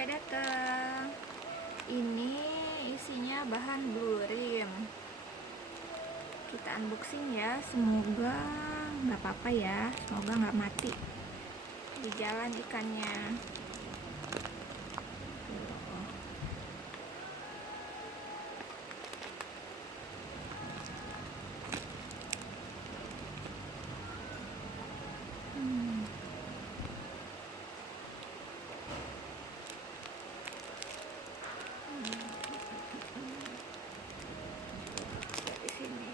udah datang. Ini isinya bahan blue rim. Kita unboxing ya. Semoga nggak apa-apa ya. Semoga nggak mati di jalan ikannya. Di sini.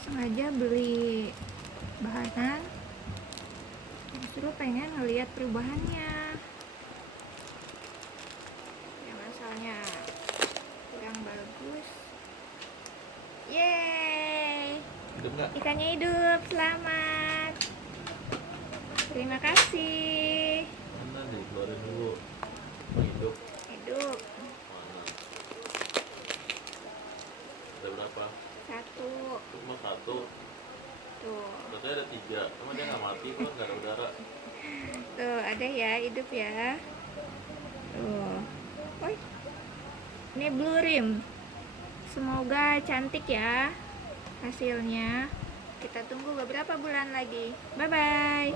Sengaja beli bahanan, justru pengen ngeliat perubahannya. Yang asalnya kurang bagus. Yeay, Hidup nggak? ikannya hidup, selamat. Terima kasih. Mana nih, keluarin dulu. Hidup. Hidup. Mana? Ada berapa? Satu. Cuma satu. Tuh. Katanya ada tiga. Cuma dia nggak mati kok, nggak ada udara. Tuh, ada ya, hidup ya. Tuh. Oi. Ini blue rim. Semoga cantik ya hasilnya. Kita tunggu beberapa bulan lagi. Bye bye.